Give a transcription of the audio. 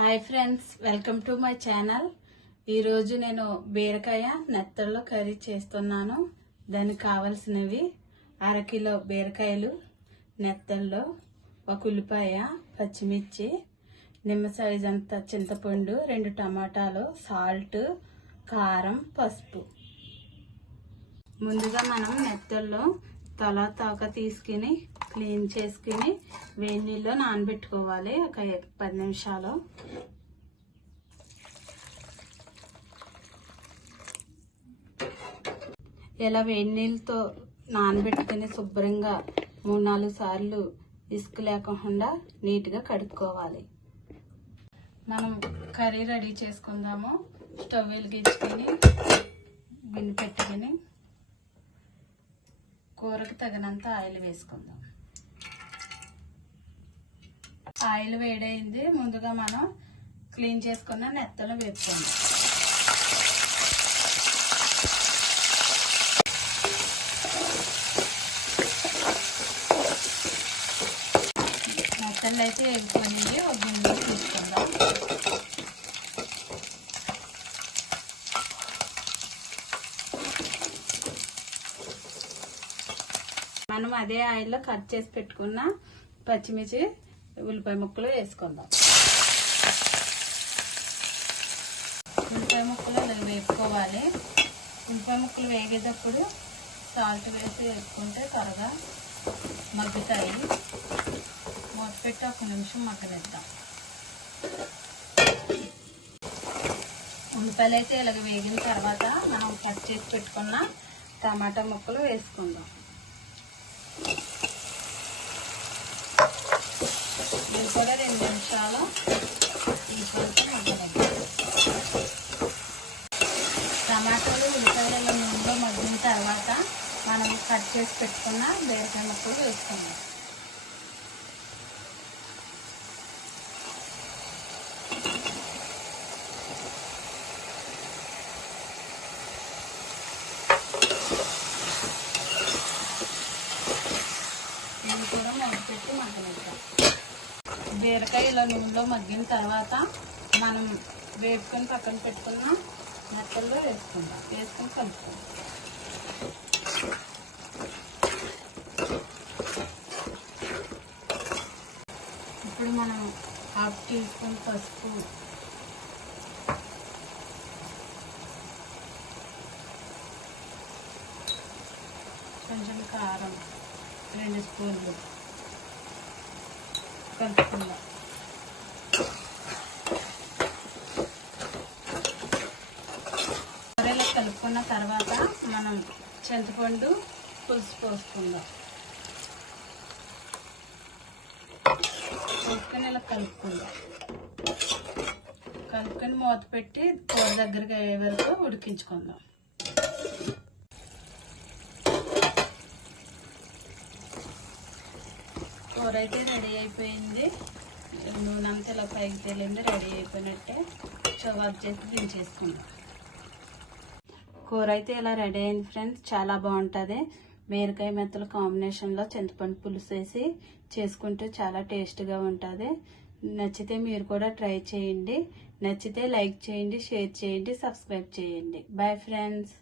Hi friends, welcome to my channel. ఈరోజు నేను బీరకాయ నెత్తల్లో కర్రీ చేస్తున్నాను. దానికి కావలసినవి అరకిలో బీరకాయలు నెత్తల్లో, ఒక ఉల్లిపాయ, పచ్చిమిర్చి, నిమ్మ సైజ్ అంత చింతపండు, 2 టమాటాలు, సాల్ట్, కారం, పసుపు. ముందుగా మనం నెత్తల్లో తోక తీసుకుని క్లీన్ చేసుకుని వేడి నీళ్ళలో నానబెట్టుకోవాలి ఒక 10 నిమిషాలు. ఇలా వేడి నీళ్ళతో నానబెట్టుకుని శుభ్రంగా 3-4 సార్లు ఇసుక లేకుండా నీట్గా కడుక్కోవాలి. మనం కర్రీ రెడీ చేసుకుందాము. స్టవ్ వెలిగించుకొని గిన్నె పెట్టుకుని కూరకు తగినంత ఆయిల్ వేసుకుందాం. ఆయిల్ వేడైంది. ముందుగా మనం క్లీన్ చేసుకున్న నెత్తలు వేసుకుందాం. నెత్తలు అయితే వేసుకొని ఒక గిన్నెలో తీసుకుందాం. మనం అదే ఆయిల్లో కట్ చేసి పెట్టుకున్న పచ్చిమిర్చి, ఉల్లిపాయ ముక్కలు వేసుకుందాం. ఉల్లిపాయ ముక్కలు వేపుకోవాలి. ఉల్లిపాయ ముక్కలు వేగేటప్పుడు సాల్ట్ వేసుకుంటే త్వరగా మగ్గుతాయి. మూత పెట్టి 1 నిమిషం మగ్గనిద్దాం. ఉల్లిపాయలు అయితే ఇలాగ వేగిన తర్వాత మనం కట్ చేసి పెట్టుకున్న టమాటా ముక్కలు వేసుకుందాం. ఇది కూడా 2 నిమిషాలు టమాటాలు, ఉల్లిపాయలు నూనెలో మగ్గిన తర్వాత మనం కట్ చేసి పెట్టుకున్న బీరకాయ ముక్కలు వేసుకుందాం. ఇది కూడా మగ్గిపెట్టి మగ్గనిద్దాం. బీరకాయ ఇలా నూనెలో మగ్గిన తర్వాత మనం వేపుకొని పక్కన పెట్టుకున్న నెత్తల్లో వేసుకుని కలుపుకుందాం. ఇప్పుడు మనం 1/2 టీ స్పూన్ పసుపు, కొంచెం కారం 2 స్పూన్లు కలుపుకుందాం. కూరలో కలుపుకున్న తర్వాత మనం చింతపండు పులుసు పోసుకుందాం. పోసుకొని ఇలా కలుపుకొని మూత పెట్టి కూర దగ్గరికి అయ్యే వరకు ఉడికించుకుందాం. కూర అయితే రెడీ అయిపోయింది. నూనె అంతా ఇలా పైకి తేలింది. రెడీ అయిపోయినట్టే స్టవ్ ఆఫ్ చేసి దించేసుకుందాం. కూర అయితే ఇలా రెడీ అయింది ఫ్రెండ్స్. చాలా బాగుంటుంది. బీరకాయ మెత్తల కాంబినేషన్లో చింతపండు పులుసు వేసి చేసుకుంటే చాలా టేస్ట్గా ఉంటుంది. నచ్చితే మీరు కూడా ట్రై చేయండి. నచ్చితే లైక్ చేయండి, షేర్ చేయండి, సబ్స్క్రైబ్ చేయండి. Bye friends.